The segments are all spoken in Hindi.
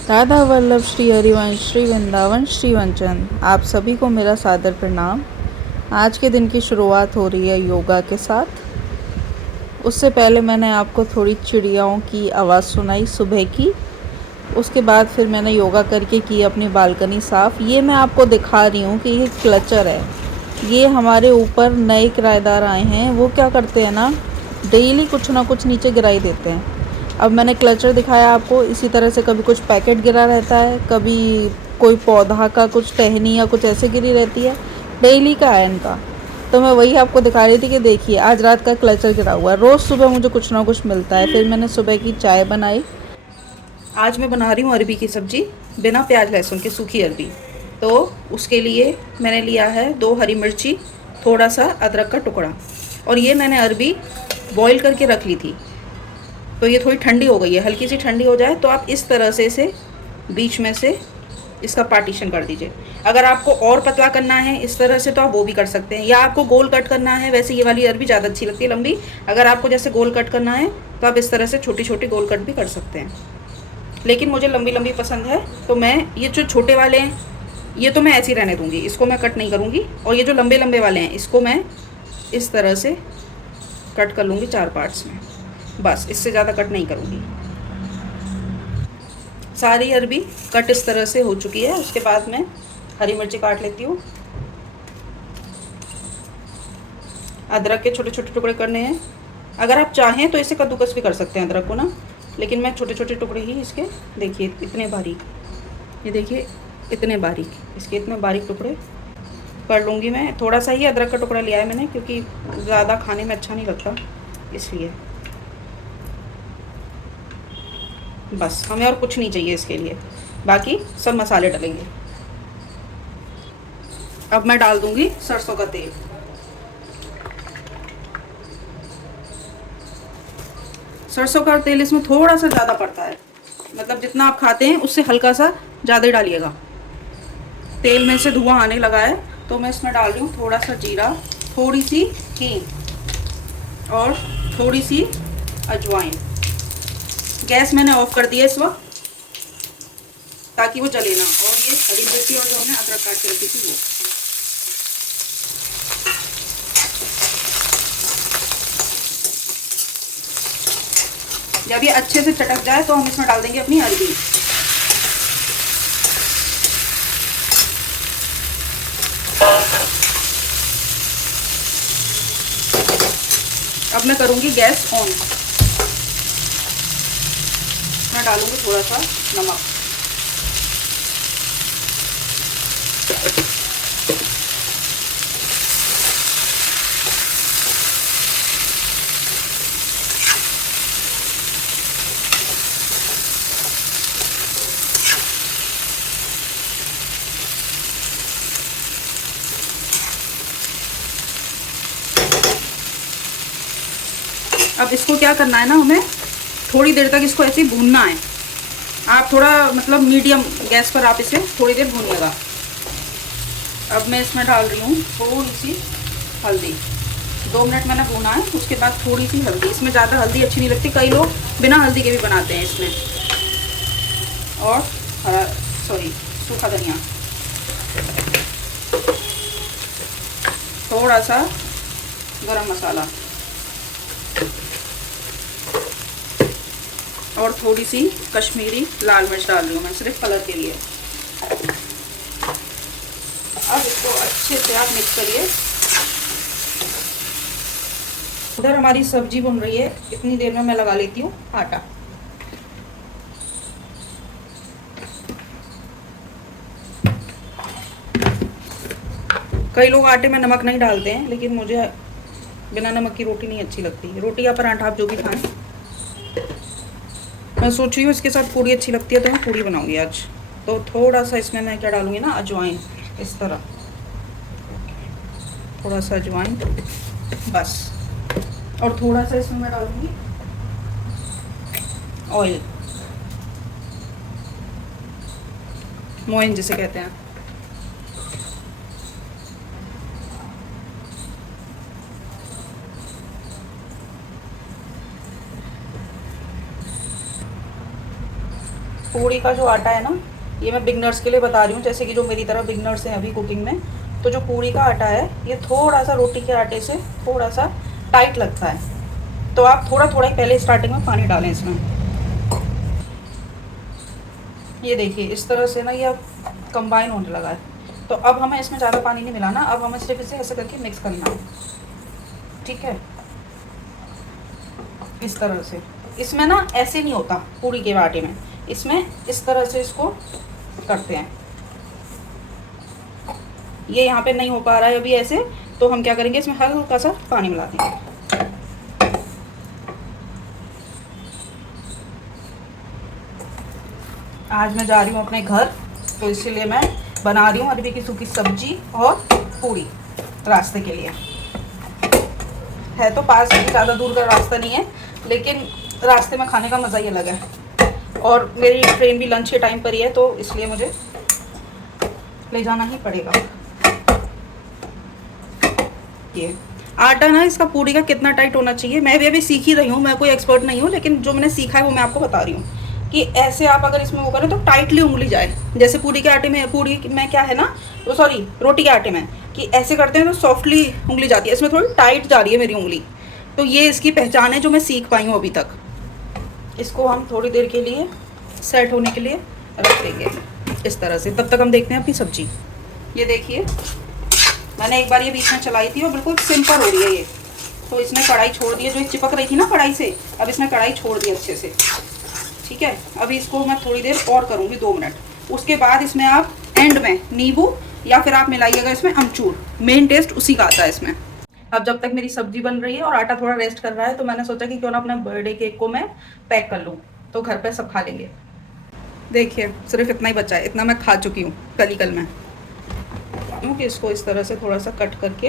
राधा वल्लभ श्री हरिवंश श्री वृंदावन श्री वंचन। आप सभी को मेरा सादर प्रणाम। आज के दिन की शुरुआत हो रही है योगा के साथ। उससे पहले मैंने आपको थोड़ी चिड़ियाओं की आवाज़ सुनाई सुबह की। उसके बाद फिर मैंने योगा करके की अपनी बालकनी साफ़। ये मैं आपको दिखा रही हूँ कि ये क्लचर है। ये हमारे ऊपर नए किराएदार आए हैं। वो क्या करते हैं ना, डेली कुछ ना कुछ नीचे गिराई देते हैं। अब मैंने क्लचर दिखाया आपको, इसी तरह से कभी कुछ पैकेट गिरा रहता है, कभी कोई पौधा का कुछ टहनी या कुछ ऐसे गिरी रहती है। डेली का है इनका। तो मैं वही आपको दिखा रही थी कि देखिए आज रात का क्लचर गिरा हुआ है। रोज़ सुबह मुझे कुछ ना कुछ मिलता है। फिर मैंने सुबह की चाय बनाई। आज मैं बना रही हूँ अरबी की सब्ज़ी, बिना प्याज लहसुन की सूखी अरबी। तो उसके लिए मैंने लिया है 2 हरी मिर्ची, थोड़ा सा अदरक का टुकड़ा, और ये मैंने अरबी बॉईल करके रख ली थी। तो ये थोड़ी ठंडी हो गई है। हल्की सी ठंडी हो जाए तो आप इस तरह से इसे बीच में से इसका पार्टीशन कर दीजिए। अगर आपको और पतला करना है इस तरह से तो आप वो भी कर सकते हैं, या आपको गोल कट करना है। वैसे ये वाली अरबी ज़्यादा अच्छी लगती है लंबी। अगर आपको जैसे गोल कट करना है तो आप इस तरह से छोटी छोटी गोल कट भी कर सकते हैं, लेकिन मुझे लंबी लंबी पसंद है। तो मैं ये जो छोटे वाले हैं ये तो मैं ऐसे ही रहने दूँगी, इसको मैं कट नहीं करूँगी। और ये जो लंबे लंबे वाले हैं इसको मैं इस तरह से कट कर लूँगी 4 पार्ट्स में, बस इससे ज़्यादा कट नहीं करूँगी। सारी अरबी कट इस तरह से हो चुकी है। उसके बाद मैं हरी मिर्ची काट लेती हूँ। अदरक के छोटे छोटे टुकड़े करने हैं। अगर आप चाहें तो इसे कद्दूकस भी कर सकते हैं अदरक को ना, लेकिन मैं छोटे छोटे टुकड़े ही इसके, देखिए इतने बारीक, ये देखिए इतने बारीक, इसके इतने बारीक टुकड़े कर लूँगी। मैं थोड़ा सा ही अदरक का टुकड़ा लिया है मैंने, क्योंकि ज़्यादा खाने में अच्छा नहीं लगता इसलिए। बस हमें और कुछ नहीं चाहिए इसके लिए, बाकी सब मसाले डलेंगे। अब मैं डाल दूंगी सरसों का तेल। सरसों का तेल इसमें थोड़ा सा ज़्यादा पड़ता है, मतलब जितना आप खाते हैं उससे हल्का सा ज़्यादा ही डालिएगा। तेल में से धुआं आने लगा है तो मैं इसमें डाल रही हूँ थोड़ा सा जीरा, थोड़ी सी हींग और थोड़ी सी अजवाइन। गैस मैंने ऑफ कर दिया इस वक्त ताकि वो जले ना। और ये हरी मिर्ची और जो हमने अदरक काट के रखी थी वो, जब ये अच्छे से चटक जाए तो हम इसमें डाल देंगे अपनी अरबी। अब मैं करूँगी गैस ऑन। मैं डालूँगी थोड़ा सा नमक। अब इसको क्या करना है ना, हमें थोड़ी देर तक इसको ऐसे ही भूनना है। आप थोड़ा मतलब मीडियम गैस पर आप इसे थोड़ी देर भूनिएगा। अब मैं इसमें डाल रही हूँ थोड़ी सी हल्दी। 2 मिनट मैंने भूना है। उसके बाद थोड़ी सी हल्दी, इसमें ज़्यादा हल्दी अच्छी नहीं लगती, कई लोग बिना हल्दी के भी बनाते हैं इसमें। और सूखा धनिया, थोड़ा सा गरम मसाला और थोड़ी सी कश्मीरी लाल मिर्च डाल रही हूँ मैं सिर्फ कलर के लिए। अब इसको अच्छे से आप मिक्स करिए। उधर हमारी सब्जी बन रही है, इतनी देर में मैं लगा लेती हूँ आटा। कई लोग आटे में नमक नहीं डालते हैं, लेकिन मुझे बिना नमक की रोटी नहीं अच्छी लगती। रोटी या पराठा आप जो भी खाएं। मैं सोच रही हूँ इसके साथ पूड़ी अच्छी लगती है तो मैं पूड़ी बनाऊंगी आज। तो थोड़ा सा इसमें मैं क्या डालूंगी ना, अजवाइन, इस तरह थोड़ा सा अजवाइन बस। और थोड़ा सा इसमें मैं डालूंगी ऑयल, मोइन जिसे कहते हैं। पूड़ी का जो आटा है ना, ये मैं बिगनर्स के लिए बता रही हूँ, जैसे कि जो मेरी तरह बिगनर्स हैं अभी कुकिंग में। तो जो पूड़ी का आटा है ये थोड़ा सा रोटी के आटे से थोड़ा सा टाइट लगता है, तो आप थोड़ा थोड़ा ही पहले स्टार्टिंग में पानी डालें इसमें। ये देखिए इस तरह से ना ये अब कंबाइन होने लगा है। तो अब हमें इसमें ज़्यादा पानी नहीं मिलाना, अब हमें सिर्फ इसे ऐसे करके मिक्स करना है, ठीक है। इस तरह से इसमें ना ऐसे नहीं होता पूड़ी के आटे में, इसमें इस तरह से इसको करते हैं। ये यहाँ पे नहीं हो पा रहा है अभी ऐसे, तो हम क्या करेंगे, इसमें हल्का सा पानी मिला देंगे। आज मैं जा रही हूँ अपने घर, तो इसीलिए मैं बना रही हूँ अरबी की सूखी सब्जी और पूड़ी रास्ते के लिए। है तो पास में, ज़्यादा दूर का रास्ता नहीं है, लेकिन रास्ते में खाने का मज़ा ही अलग है। और मेरी ट्रेन भी लंच के टाइम पर ही है, तो इसलिए मुझे ले जाना ही पड़ेगा। ये आटा ना इसका पूड़ी का कितना टाइट होना चाहिए, मैं भी अभी सीख ही रही हूँ, मैं कोई एक्सपर्ट नहीं हूँ, लेकिन जो मैंने सीखा है वो मैं आपको बता रही हूँ कि ऐसे आप अगर इसमें वो करें तो टाइटली उंगली जाए। जैसे पूड़ी के आटे में, पूड़ी में क्या है ना, तो सॉरी रोटी के आटे में, कि ऐसे करते हैं तो सॉफ्टली उंगली जाती है, इसमें थोड़ी टाइट जा रही है मेरी उंगली। तो ये इसकी पहचान है जो मैं सीख पाई हूँ अभी तक। इसको हम थोड़ी देर के लिए सेट होने के लिए रख देंगे इस तरह से। तब तक हम देखते हैं अपनी सब्जी। ये देखिए मैंने एक बार ये बीच में चलाई थी और बिल्कुल सिंपल हो रही है ये। तो इसने कढ़ाई छोड़ दी है, जो चिपक रही थी ना कढ़ाई से, अब इसने कढ़ाई छोड़ दी अच्छे से, ठीक है। अभी इसको मैं थोड़ी देर और करूँगी, 2 मिनट। उसके बाद इसमें आप एंड में नींबू या फिर आप मिलाइएगा इसमें अमचूर, मेन टेस्ट उसी का आता है इसमें। अब जब तक मेरी सब्जी बन रही है और आटा थोड़ा रेस्ट कर रहा है, तो मैंने सोचा कि क्यों ना अपने बर्थडे केक को मैं पैक कर लूँ, तो घर पे सब खा लेंगे। देखिए सिर्फ इतना ही बचा है, इतना मैं खा चुकी हूँ कल में। क्योंकि इसको इस तरह से थोड़ा सा कट करके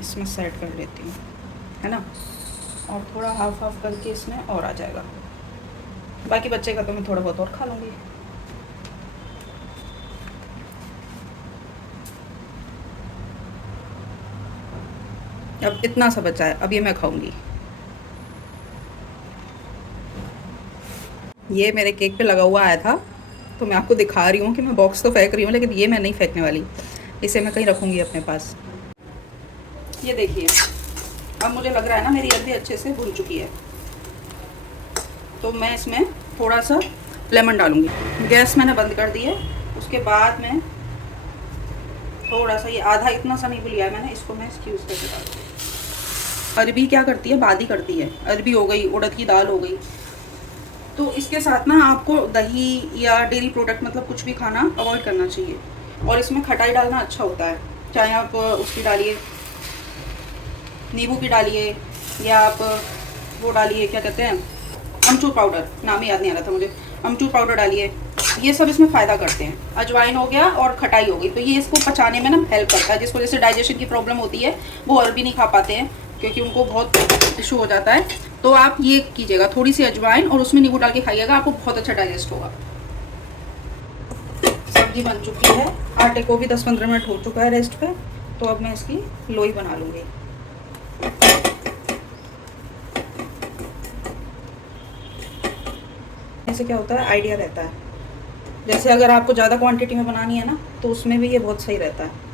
इसमें सेट कर लेती हूँ, है ना। और थोड़ा हाफ हाफ करके इसमें और आ जाएगा। बाकी बच्चे का तो मैं थोड़ा बहुत और खा लूँगी। अब इतना सा बचा है, अब ये मैं खाऊंगी। ये मेरे केक पे लगा हुआ आया था, तो मैं आपको दिखा रही हूँ कि मैं बॉक्स तो फेंक रही हूँ, लेकिन ये मैं नहीं फेंकने वाली, इसे मैं कहीं रखूँगी अपने पास। ये देखिए अब मुझे लग रहा है ना मेरी अरबी अच्छे से भुन चुकी है, तो मैं इसमें थोड़ा सा लेमन डालूँगी। गैस मैंने बंद कर दी है। उसके बाद में थोड़ा सा, ये आधा इतना सा नींबू लिया है मैंने, इसको मैं इसकी यूज़ करके डालूँगी। अरबी क्या करती है, बादी करती है। अरबी हो गई, उड़द की दाल हो गई, तो इसके साथ ना आपको दही या डेयरी प्रोडक्ट मतलब कुछ भी खाना अवॉइड करना चाहिए। और इसमें खटाई डालना अच्छा होता है, चाहे आप उसकी डालिए, नींबू की डालिए, या आप वो डालिए, क्या कहते हैं, अमचूर पाउडर, नाम याद नहीं आ रहा था मुझे, अमचूर पाउडर डालिए। ये सब इसमें फ़ायदा करते हैं। अजवाइन हो गया और खटाई हो गई, तो ये इसको पचाने में ना हेल्प करता है। जिसको जैसे डाइजेशन की प्रॉब्लम होती है वो अरबी नहीं खा पाते हैं, क्योंकि उनको बहुत इशू हो जाता है। तो आप ये कीजिएगा, थोड़ी सी अजवाइन और उसमें नींबू डाल के खाइएगा, आपको बहुत अच्छा डाइजेस्ट होगा। सब्जी बन चुकी है, आटे को भी 10-15 मिनट हो चुका है रेस्ट पे, तो अब मैं इसकी लोई बना लूँगी। ऐसे क्या होता है, आइडिया रहता है। जैसे अगर आपको ज़्यादा क्वांटिटी में बनानी है ना, तो उसमें भी ये बहुत सही रहता है।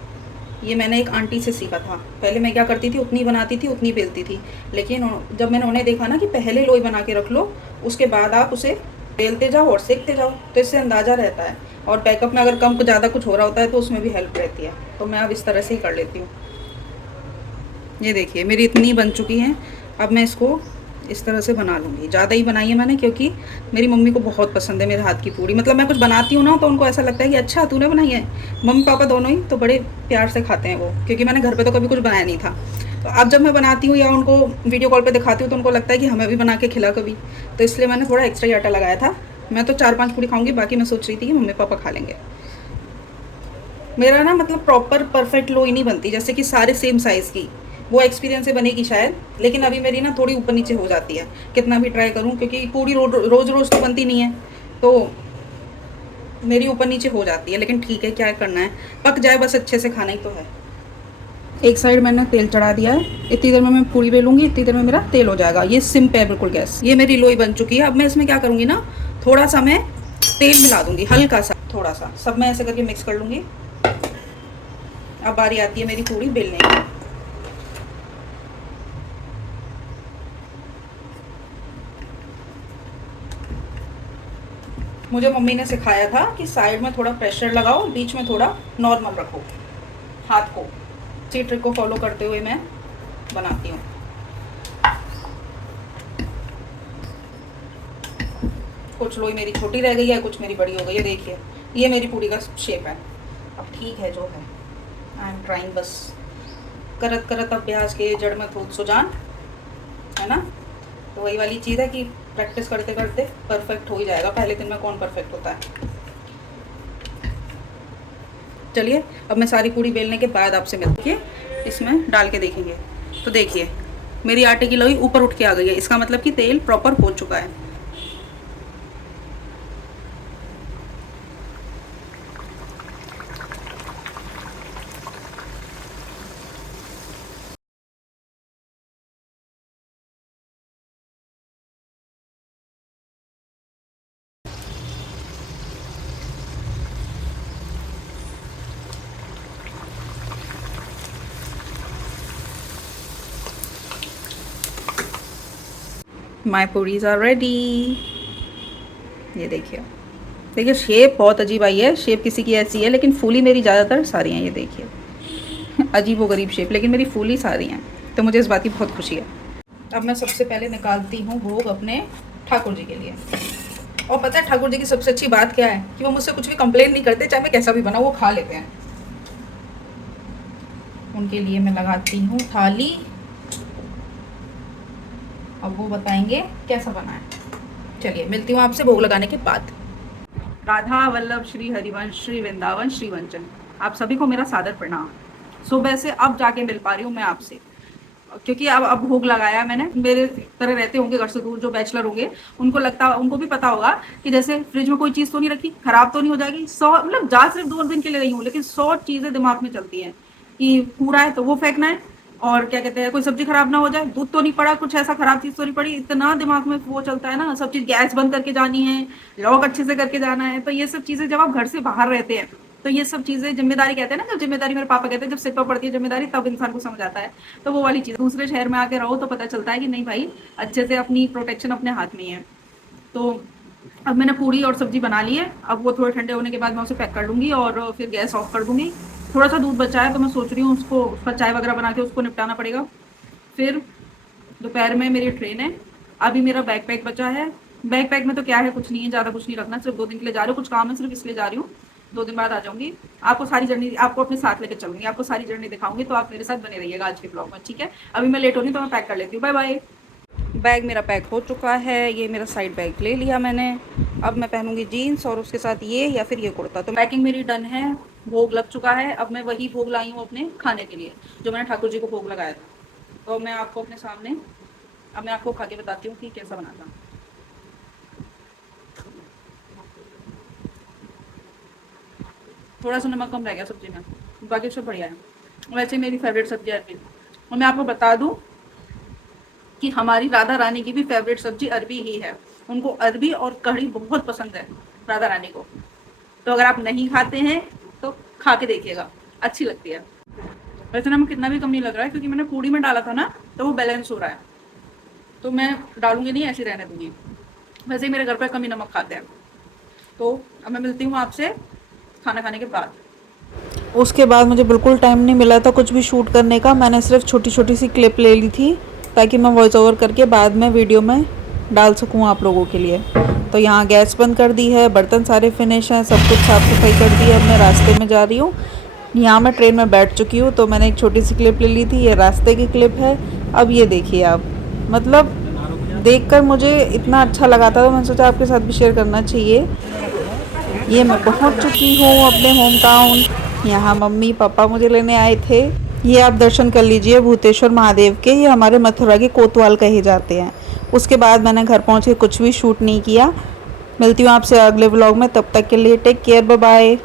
ये मैंने एक आंटी से सीखा था। पहले मैं क्या करती थी, उतनी बनाती थी, उतनी बेलती थी, लेकिन जब मैंने उन्हें देखा ना कि पहले लोई बना के रख लो, उसके बाद आप उसे बेलते जाओ और सेकते जाओ, तो इससे अंदाज़ा रहता है। और बैकअप में अगर कम ज़्यादा कुछ हो रहा होता है तो उसमें भी हेल्प रहती है। तो मैं अब इस तरह से ही कर लेती हूँ। ये देखिए मेरी इतनी बन चुकी हैं, अब मैं इसको इस तरह से बना लूँगी। ज़्यादा ही बनाई है मैंने, क्योंकि मेरी मम्मी को बहुत पसंद है मेरे हाथ की पूड़ी। मतलब मैं कुछ बनाती हूँ ना, तो उनको ऐसा लगता है कि अच्छा तूने बनाई है। मम्मी पापा दोनों ही तो बड़े प्यार से खाते हैं वो, क्योंकि मैंने घर पे तो कभी कुछ बनाया नहीं था। तो अब जब मैं बनाती हूँ या उनको वीडियो कॉल पे दिखाती हूँ, तो उनको लगता है कि हमें भी बना के खिला कभी। तो इसलिए मैंने थोड़ा एक्स्ट्रा ही आटा लगाया था। मैं तो 4-5 पूड़ी खाऊँगी, बाकी मैं सोच रही थी कि मम्मी पापा खा लेंगे। मेरा ना मतलब प्रॉपर परफेक्ट लोई नहीं बनती, जैसे कि सारे सेम साइज़ की, वो एक्सपीरियंस से बनेगी शायद, लेकिन अभी मेरी ना थोड़ी ऊपर नीचे हो जाती है, कितना भी ट्राई करूं, क्योंकि पूरी रोज़ रोज़ तो बनती नहीं है, तो मेरी ऊपर नीचे हो जाती है। लेकिन ठीक है, क्या करना है, पक जाए बस, अच्छे से खाना ही तो है। एक साइड मैंने तेल चढ़ा दिया है। इतनी देर में मैं पूरी बेलूंगी, इतनी देर में मेरा तेल हो जाएगा। ये सिम पे है बिल्कुल गैस। ये मेरी लोई बन चुकी है। अब मैं इसमें क्या करूँगी ना, थोड़ा सा मैं तेल मिला दूँगी, हल्का सा, थोड़ा सा। सब मैं ऐसे करके मिक्स कर लूँगी। अब बारी आती है मेरी पूरी बेलने की। मुझे मम्मी ने सिखाया था कि साइड में थोड़ा प्रेशर लगाओ, बीच में थोड़ा नॉर्मल रखो हाथ को। इसी ट्रिक को फॉलो करते हुए मैं बनाती हूँ। कुछ लोई मेरी छोटी रह गई है, कुछ मेरी बड़ी हो गई है। देखिए ये मेरी पूरी का शेप है। अब ठीक है जो है, आई एम ट्राइंग। बस करत करत अभ्यास के जड़ में थोड़ा सुजान, है ना। तो वही वाली चीज़ है कि प्रैक्टिस करते करते परफेक्ट हो ही जाएगा। पहले दिन में कौन परफेक्ट होता है। चलिए अब मैं सारी पूड़ी बेलने के बाद आपसे मिलती है, इसमें डाल के देखेंगे। तो देखिए मेरी आटे की लोई ऊपर उठ के आ गई है, इसका मतलब कि तेल प्रॉपर हो चुका है। माई पूरीज आर रेडी। ये देखिए, देखिए शेप बहुत अजीब आई है। शेप किसी की ऐसी है, लेकिन फूली मेरी ज़्यादातर सारी हैं। ये देखिए अजीब व गरीब शेप, लेकिन मेरी फूली सारी हैं। तो मुझे इस बात की बहुत खुशी है। अब मैं सबसे पहले निकालती हूँ भोग अपने ठाकुर जी के लिए। और पता है ठाकुर जी की सबसे अच्छी बात क्या है, कि वो मुझसे कुछ भी कंप्लेन नहीं करते, चाहे मैं कैसा भी बनाऊँ वो खा लेते हैं। उनके लिए मैं लगाती हूँ थाली। अब वो बताएंगे कैसा बना है। चलिए मिलती हूँ आपसे भोग लगाने के बाद। राधा वल्लभ श्री हरिवंश श्री वृंदावन श्री वंचन, आप सभी को मेरा सादर प्रणाम। सुबह से अब जाके मिल पा रही हूँ मैं आपसे, क्योंकि अब भोग लगाया मैंने। मेरे तरह रहते होंगे घर से दूर जो बैचलर होंगे, उनको भी पता होगा कि जैसे फ्रिज में कोई चीज़ तो नहीं रखी, खराब तो नहीं हो जाएगी। 100 मतलब जा सिर्फ 2 दिन के लिए रही हूँ, लेकिन 100 चीज़ें दिमाग में चलती हैं कि पूरा है तो वो फेंकना है, और क्या कहते हैं कोई सब्जी खराब ना हो जाए, दूध तो नहीं पड़ा, कुछ ऐसा खराब चीज़ तो नहीं पड़ी। इतना दिमाग में वो चलता है ना, सब चीज़ गैस बंद करके जानी है, लॉक अच्छे से करके जाना है। तो ये सब चीज़ें जब आप घर से बाहर रहते हैं तो ये सब चीज़ें जिम्मेदारी कहते हैं ना, जब जिम्मेदारी मेरे पापा कहते हैं जब सिर पर पड़ती है जिम्मेदारी तब इंसान को समझ आता है। तो वो वाली चीज़, दूसरे शहर में आके रहो तो पता चलता है कि नहीं भाई, अच्छे से अपनी प्रोटेक्शन अपने हाथ में ही है। तो अब मैंने पूड़ी और सब्जी बना ली है। अब वो थोड़े ठंडे होने के बाद मैं उसे पैक कर लूँगी और फिर गैस ऑफ कर दूँगी। थोड़ा सा दूध बचा है तो मैं सोच रही हूँ उसका चाय वगैरह बना के उसको निपटाना पड़ेगा। फिर दोपहर में मेरी ट्रेन है। अभी मेरा बैग पैक बचा है। बैग पैक में तो क्या है, कुछ नहीं है, ज़्यादा कुछ नहीं रखना। सिर्फ 2 दिन के लिए जा रही हूँ, कुछ काम है सिर्फ इसलिए जा रही हूँ। 2 दिन बाद आ जाऊँगी। आपको सारी जर्नी, आपको अपने साथ लेकर चलूँगी, आपको सारी जर्नी दिखाऊंगी। तो आप मेरे साथ बने रहिएगा आज के ब्लॉग में, ठीक है। अभी मैं लेट हो रही हूँ तो मैं पैक कर लेती हूँ। Bye bye. बैग मेरा पैक हो चुका है। ये मेरा साइड बैग ले लिया मैंने। अब मैं पहनूंगी जीन्स और उसके साथ ये या फिर ये कुर्ता। तो पैकिंग मेरी डन है, भोग लग चुका है। अब मैं वही भोग लाई हूँ अपने खाने के लिए जो मैंने ठाकुर जी को भोग लगाया था। तो मैं आपको अपने सामने, अब मैं आपको खा के बताती हूँ कि कैसा बना था। थोड़ा सा नमक कम रह गया सब्जी में, बाकी सब बढ़िया है। वैसे मेरी फेवरेट सब्जी अरबी। और मैं आपको बता दूँ कि हमारी राधा रानी की भी फेवरेट सब्जी अरबी ही है। उनको अरबी और कढ़ी बहुत पसंद है राधा रानी को। तो अगर आप नहीं खाते हैं तो खा के देखिएगा, अच्छी लगती है। वैसे नमक कितना भी कम नहीं लग रहा है, क्योंकि मैंने पूड़ी में डाला था ना तो वो बैलेंस हो रहा है। तो मैं डालूंगी नहीं, ऐसे रहने दूंगी। वैसे ही मेरे घर पर कम ही नमक खाते हैं। तो अब मैं मिलती हूँ आपसे खाना खाने के बाद। उसके बाद मुझे बिल्कुल टाइम नहीं मिला था कुछ भी शूट करने का। मैंने सिर्फ छोटी छोटी सी क्लिप ले ली थी ताकि मैं वॉइस ओवर करके बाद में वीडियो में डाल सकूं आप लोगों के लिए। तो यहाँ गैस बंद कर दी है, बर्तन सारे फिनिश हैं, सब कुछ साफ़ सफाई कर दी है। अब मैं रास्ते में जा रही हूँ। यहाँ मैं ट्रेन में बैठ चुकी हूँ। तो मैंने एक छोटी सी क्लिप ले ली थी, ये रास्ते की क्लिप है। अब ये देखिए आप, मतलब देखकर मुझे इतना अच्छा लगा था तो मैंने सोचा आपके साथ भी शेयर करना चाहिए। ये मैं पहुँच चुकी हूँ अपने होम टाउन। यहाँ मम्मी पापा मुझे लेने आए थे। ये आप दर्शन कर लीजिए भूतेश्वर महादेव के। ये हमारे मथुरा के कोतवाल कहे जाते हैं। उसके बाद मैंने घर पहुँच के कुछ भी शूट नहीं किया। मिलती हूँ आपसे अगले व्लॉग में, तब तक के लिए टेक केयर, बाय बाय।